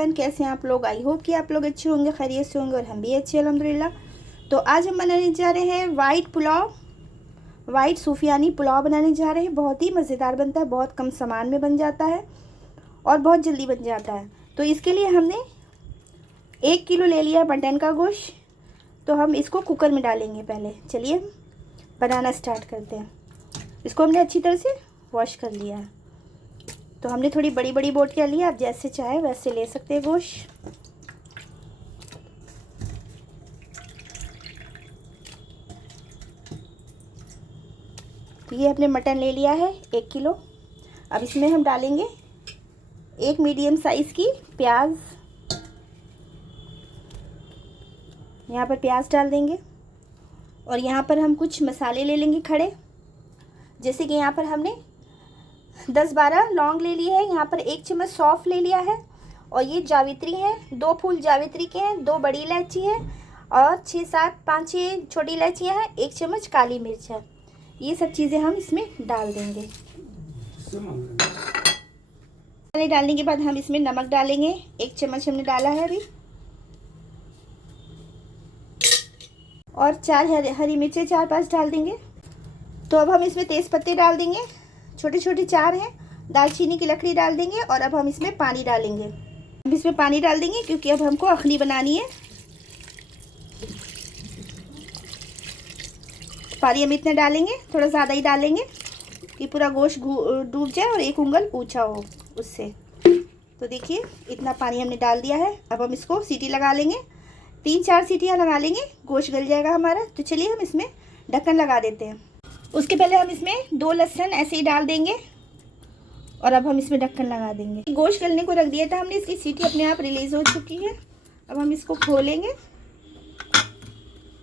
Everyone, कैसे हैं आप लोग। आई होप कि आप लोग अच्छे होंगे, खैरियत से होंगे और हम भी अच्छे अल्हम्दुलिल्लाह। तो आज हम बनाने जा रहे हैं वाइट सूफियानी पुलाव बनाने जा रहे हैं। बहुत ही मज़ेदार बनता है, बहुत कम सामान में बन जाता है और बहुत जल्दी बन जाता है। तो इसके लिए हमने 1 किलो ले लिया मटन का गोश्त। तो हम इसको कुकर में डालेंगे। पहले चलिए हम बनाना स्टार्ट करते हैं। इसको हमने अच्छी तरह से वॉश कर लिया है। तो हमने थोड़ी बड़ी बड़ी बोटियाँ ली, आप जैसे चाहे वैसे ले सकते हैं गोश्त। तो ये हमने मटन ले लिया है 1 किलो। अब इसमें हम डालेंगे 1 मीडियम साइज़ की प्याज। यहाँ पर प्याज डाल देंगे और यहाँ पर हम कुछ मसाले ले लेंगे खड़े। जैसे कि यहाँ पर हमने 10-12 लौंग ले लिए हैं, यहाँ पर 1 चम्मच सौंफ ले लिया है और ये जावित्री है, 2 फूल जावित्री के हैं, 2 बड़ी इलायची है और 5-6 छोटी इलायचियाँ हैं, 1 चम्मच काली मिर्च है। ये सब चीज़ें हम इसमें डाल देंगे। डालने के बाद हम इसमें नमक डालेंगे, 1 चम्मच हमने डाला है अभी, और 4 हरी मिर्चें 4-5 डाल देंगे। तो अब हम इसमें तेज़ पत्ते डाल देंगे, छोटे छोटे 4 हैं। दालचीनी की लकड़ी डाल देंगे और अब हम इसमें पानी डालेंगे। अब इसमें पानी डाल देंगे क्योंकि अब हमको अखनी बनानी है। पानी हम इतना डालेंगे, थोड़ा ज़्यादा ही डालेंगे कि पूरा गोश्त डूब जाए और 1 उंगल ऊंचा हो उससे। तो देखिए इतना पानी हमने डाल दिया है। अब हम इसको सीटी लगा लेंगे, 3-4 सीटियाँ लगा लेंगे, गोश्त गल जाएगा हमारा। तो चलिए हम इसमें ढक्कन लगा देते हैं। उसके पहले हम इसमें 2 लहसुन ऐसे ही डाल देंगे और अब हम इसमें ढक्कन लगा देंगे। गोश्त गलने को रख दिया था हमने, इसकी सीटी अपने आप रिलीज़ हो चुकी है। अब हम इसको खोलेंगे,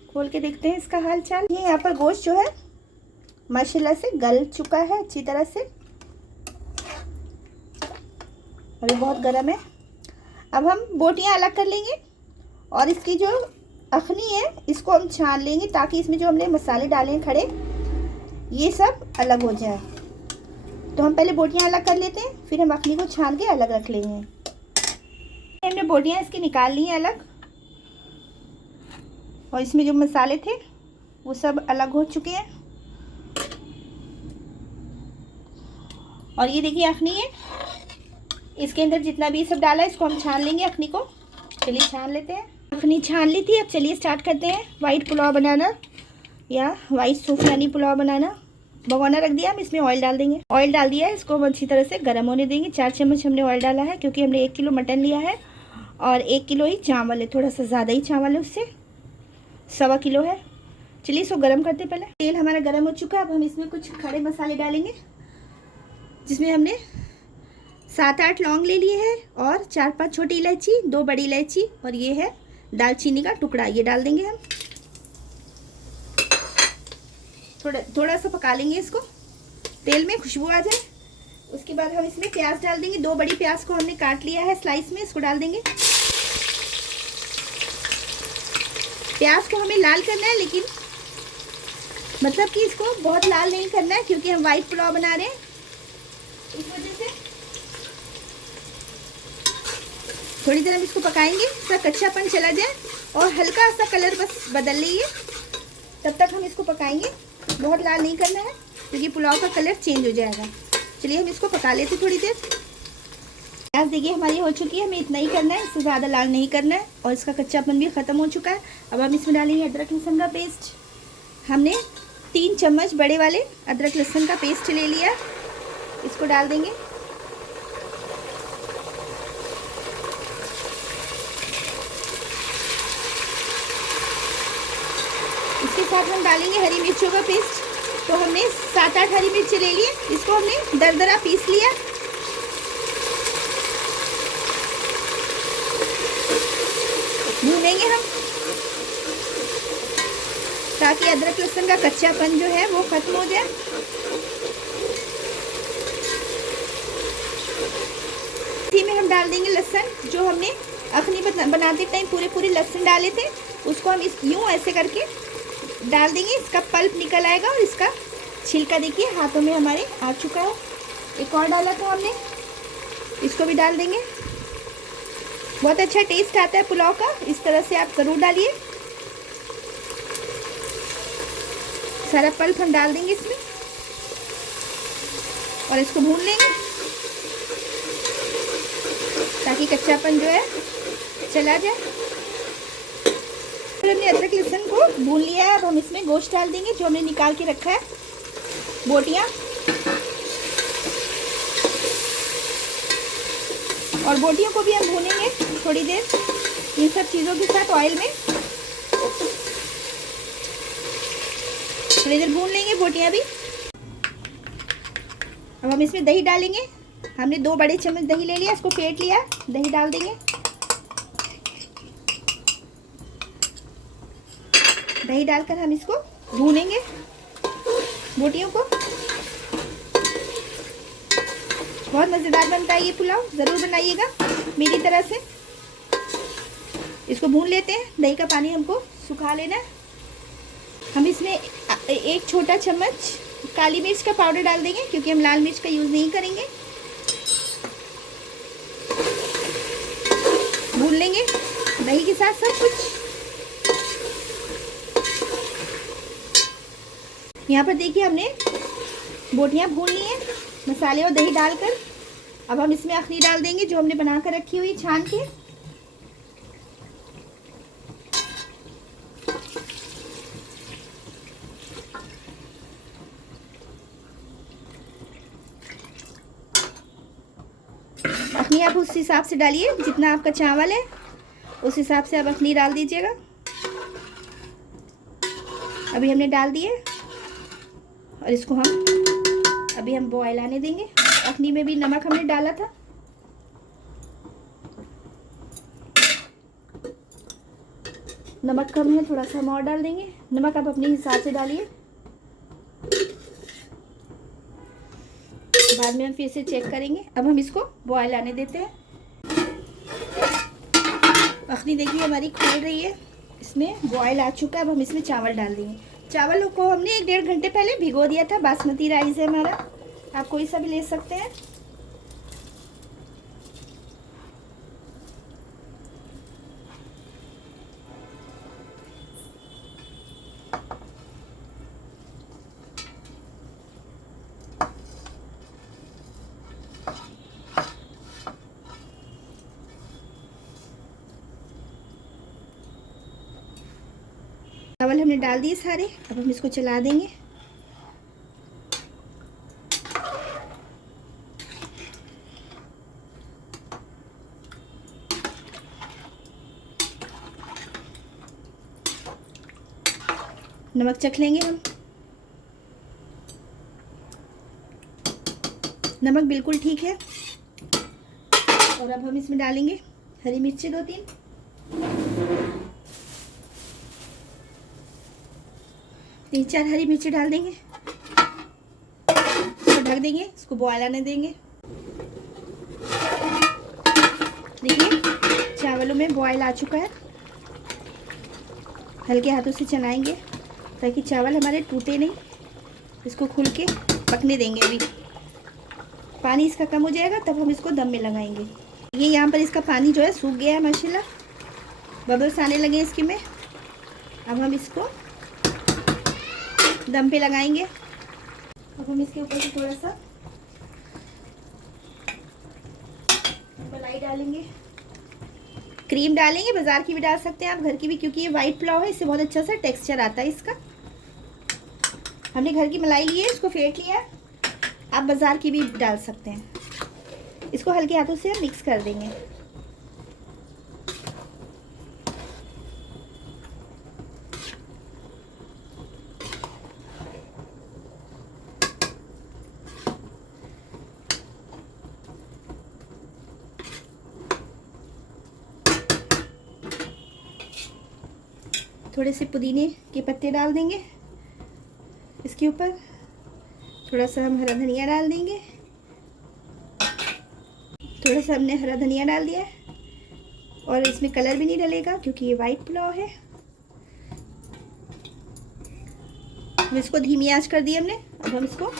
खोल के देखते हैं इसका हाल चाल। ये यहाँ पर गोश्त जो है माशाल्लाह से गल चुका है अच्छी तरह से। अभी बहुत गर्म है। अब हम बोटियाँ अलग कर लेंगे और इसकी जो अखनी है इसको हम छान लेंगे ताकि इसमें जो हमने मसाले डाले हैं खड़े ये सब अलग हो जाए। तो हम पहले बोटियाँ अलग कर लेते हैं, फिर हम अखनी को छान के अलग रख लेंगे। हमने बोटियाँ इसकी निकाल ली हैं अलग और इसमें जो मसाले थे वो सब अलग हो चुके हैं। और ये देखिए अखनी है, इसके अंदर जितना भी सब डाला है इसको हम छान लेंगे अखनी को। चलिए छान लेते हैं। अखनी छान ली थी। अब चलिए स्टार्ट करते हैं वाइट पुलाव बनाना या वाइट सूफियानी पुलाव बनाना। भगोना रख दिया, हम इसमें ऑयल डाल देंगे। ऑयल डाल दिया है, इसको हम अच्छी तरह से गर्म होने देंगे। 4 चम्मच हमने ऑयल डाला है क्योंकि हमने 1 किलो मटन लिया है और 1 किलो ही चावल है, थोड़ा सा ज़्यादा ही चावल है, उससे 1.25 किलो है। चलिए इसको गर्म करते पहले। तेल हमारा गर्म हो चुका है। अब हम इसमें कुछ खड़े मसाले डालेंगे जिसमें हमने 7-8 लौंग ले लिए हैं और 4-5 छोटी इलायची, 2 बड़ी इलायची और ये है दालचीनी का टुकड़ा, ये डाल देंगे हम। थोड़ा सा पका लेंगे इसको, तेल में खुशबू आ जाए। उसके बाद हम इसमें प्याज डाल देंगे। 2 बड़ी प्याज को हमने काट लिया है स्लाइस में, इसको डाल देंगे। प्याज को हमें लाल करना है, लेकिन मतलब कि इसको बहुत लाल नहीं करना है क्योंकि हम वाइट पुलाव बना रहे हैं, इस वजह से थोड़ी देर हम इसको पकाएंगे, इसका कच्चापन चला जाए और हल्का सा कलर बस बदल लीजिए, तब तक हम इसको पकाएंगे। बहुत लाल नहीं करना है क्योंकि पुलाव का कलर चेंज हो जाएगा। चलिए हम इसको पका लेते थोड़ी देर। प्याज देखिए हमारी हो चुकी है, हमें इतना ही करना है, इससे ज़्यादा लाल नहीं करना है और इसका कच्चापन भी ख़त्म हो चुका है। अब हम इसमें डालेंगे अदरक लहसुन का पेस्ट। हमने 3 चम्मच बड़े वाले अदरक लहसुन का पेस्ट ले लिया, इसको डाल देंगे। इसके साथ हम डालेंगे हरी मिर्चों का पेस्ट। तो हमने 7-8 हरी मिर्ची ले लिए, इसको हमने दरदरा पीस लिया। भूनेंगे हम ताकि अदरक लहसुन का कच्चापन जो है वो खत्म हो जाए। इसी में हम डाल देंगे लहसुन, जो हमने अखनी बनाते टाइम पूरे लहसुन डाले थे उसको हम इस यूँ ऐसे करके डाल देंगे। इसका पल्प निकल आएगा और इसका छिलका देखिए हाथों में हमारे आ चुका है। एक और डाला था हमने, इसको भी डाल देंगे। बहुत अच्छा टेस्ट आता है पुलाव का। इस तरह से आप ज़रूर डालिए। सारा पल्प हम डाल देंगे इसमें और इसको भून लेंगे ताकि कच्चापन जो है चला जाए। फिर हमने अदरक लहसुन को भून लिया है। अब हम इसमें गोश्त डाल देंगे जो हमने निकाल के रखा है, बोटियाँ, और बोटियों को भी हम भूनेंगे थोड़ी देर इन सब चीज़ों के साथ ऑयल में। थोड़ी देर भून लेंगे बोटियाँ भी। अब हम इसमें दही डालेंगे। हमने 2 बड़े चम्मच दही ले लिया, इसको फेंट लिया, दही डाल देंगे। दही डालकर हम इसको भूनेंगे बोटियों को। बहुत मज़ेदार बनता है ये पुलाव, ज़रूर बनाइएगा मेरी तरह से। इसको भून लेते हैं। दही का पानी हमको सुखा लेना है। हम इसमें 1 छोटा चम्मच काली मिर्च का पाउडर डाल देंगे क्योंकि हम लाल मिर्च का यूज़ नहीं करेंगे। भून लेंगे दही के साथ सब कुछ। यहाँ पर देखिए हमने बोटियाँ भून ली हैं मसाले और दही डालकर। अब हम इसमें अखनी डाल देंगे जो हमने बना कर रखी हुई छान के। अखनी आप उस हिसाब से डालिए जितना आपका चावल है, उस हिसाब से आप अखनी डाल दीजिएगा। अभी हमने डाल दिए और इसको अभी हम बॉयल आने देंगे। अखनी में भी नमक हमने डाला था। नमक कम है, थोड़ा सा हम और डाल देंगे। नमक आप अपने हिसाब से डालिए, बाद में हम फिर से चेक करेंगे। अब हम इसको बॉयल आने देते हैं। अखनी देखिए हमारी खोल रही है, इसमें बॉयल आ चुका है। अब हम इसमें चावल डाल देंगे। चावल को हमने 1-1.5 घंटे पहले भिगो दिया था। बासमती राइस है हमारा, आप कोई सा भी ले सकते हैं। चावल हमने डाल दिए सारे। अब हम इसको चला देंगे। नमक चख लेंगे हम। नमक बिल्कुल ठीक है। और अब हम इसमें डालेंगे हरी मिर्ची 2-3, तीन चार हरी मिर्ची डाल देंगे। इसको ढक देंगे, इसको बॉयल आने देंगे। देखिए चावलों में बॉयल आ चुका है। हल्के हाथों से चलाएंगे ताकि चावल हमारे टूटे नहीं। इसको खुल के पकने देंगे। अभी पानी इसका कम हो जाएगा तब हम इसको दम में लगाएंगे। ये यहाँ पर इसका पानी जो है सूख गया है माशाल्लाह, बबल्स आने लगे इसके में। अब हम इसको दम पे लगाएंगे। अब हम इसके ऊपर से थोड़ा सा मलाई डालेंगे, क्रीम डालेंगे। बाज़ार की भी डाल सकते हैं आप, घर की भी, क्योंकि ये वाइट पुलाव है, इससे बहुत अच्छा सा टेक्सचर आता है इसका। हमने घर की मलाई ली है, इसको फेंट लिया। आप बाज़ार की भी डाल सकते हैं। इसको हल्के हाथों से मिक्स कर देंगे। थोड़े से पुदीने के पत्ते डाल देंगे इसके ऊपर। थोड़ा सा हम हरा धनिया डाल देंगे। थोड़ा सा हमने हरा धनिया डाल दिया है। और इसमें कलर भी नहीं डलेगा क्योंकि ये वाइट पुलाव है। हम इसको धीमी आंच कर दी हमने। अब हम इसको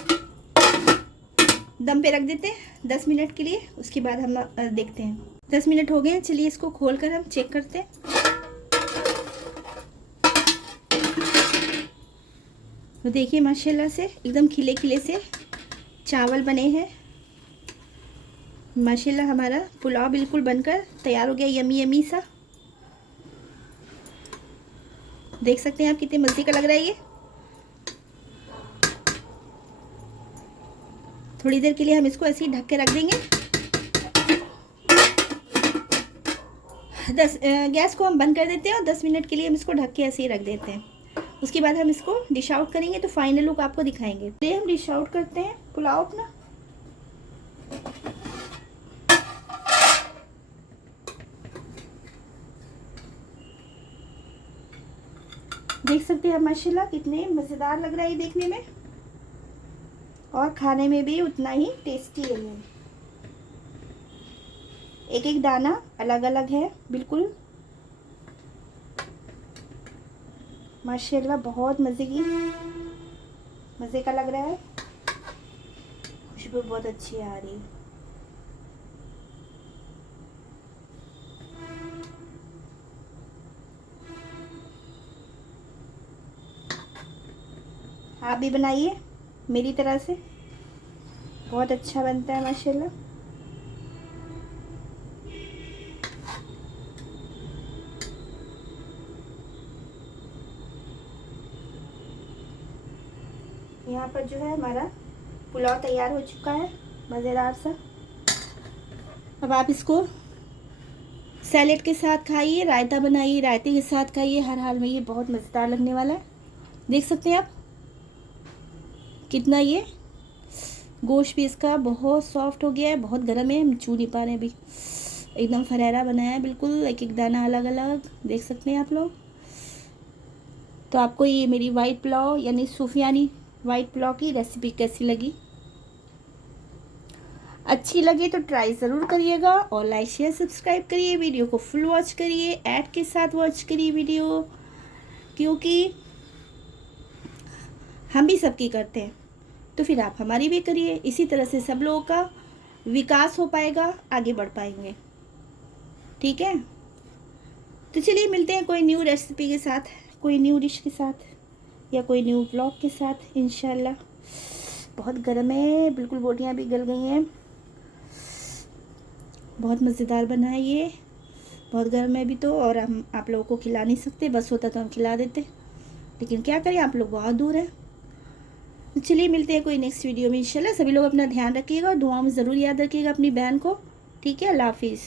दम पे रख देते हैं 10 मिनट के लिए। उसके बाद हम देखते हैं। 10 मिनट हो गए हैं, चलिए इसको खोल कर हम चेक करते हैं। तो देखिए माशाल्लाह से एकदम खिले खिले से चावल बने हैं। माशाल्लाह हमारा पुलाव बिल्कुल बनकर तैयार हो गया, यमी यमी सा। देख सकते हैं आप कितने मज़े का लग रहा है ये। थोड़ी देर के लिए हम इसको ऐसे ही ढक के रख देंगे। गैस को हम बंद कर देते हैं और 10 मिनट के लिए हम इसको ढक के ऐसे ही रख देते हैं। उसके बाद हम इसको डिश आउट करेंगे तो फाइनल लुक आपको दिखाएंगे। तो हम डिश आउट करते हैं पुलाव अपना। देख सकते हैं माशाल्लाह कितने मज़ेदार लग रहा है ये देखने में, और खाने में भी उतना ही टेस्टी है ये। एक एक दाना अलग अलग है बिल्कुल। माशाल्लाह बहुत मज़े का लग रहा है। खुशबू बहुत अच्छी आ रही है। आप भी बनाइए मेरी तरह से, बहुत अच्छा बनता है माशाल्लाह। यहाँ पर जो है हमारा पुलाव तैयार हो चुका है, मज़ेदार सा। अब आप इसको सैलेड के साथ खाइए, रायता बनाइए, रायते के साथ खाइए, हर हाल में ये बहुत मज़ेदार लगने वाला है। देख सकते हैं आप कितना ये गोश्त भी इसका बहुत सॉफ्ट हो गया है, बहुत गर्म है, हम छू नहीं पा रहे हैं अभी। एकदम फरहरा बनाया है बिल्कुल, एक एक दाना अलग अलग, देख सकते हैं आप लोग। तो आपको ये मेरी वाइट पुलाव यानी सूफियानी वाइट पुलाव की रेसिपी कैसी लगी? अच्छी लगे तो ट्राई ज़रूर करिएगा और लाइक शेयर सब्सक्राइब करिए। वीडियो को फुल वॉच करिए, ऐड के साथ वॉच करिए वीडियो, क्योंकि हम भी सबकी करते हैं तो फिर आप हमारी भी करिए। इसी तरह से सब लोगों का विकास हो पाएगा, आगे बढ़ पाएंगे। ठीक है, तो चलिए मिलते हैं कोई न्यू रेसिपी के साथ, कोई न्यू डिश के साथ, या कोई न्यू ब्लॉग के साथ इंशाल्लाह। बहुत गर्म है बिल्कुल, बोटियाँ भी गल गई हैं। बहुत मज़ेदार बना है ये, बहुत गर्म है अभी तो, और हम आप लोगों को खिला नहीं सकते। बस होता तो हम खिला देते, लेकिन क्या करें, आप लोग बहुत दूर हैं। तो चलिए मिलते हैं कोई नेक्स्ट वीडियो में इंशाल्लाह। सभी लोग अपना ध्यान रखिएगा और दुआओं में ज़रूर याद रखिएगा अपनी बहन को। ठीक है, अल्लाह हाफिज़।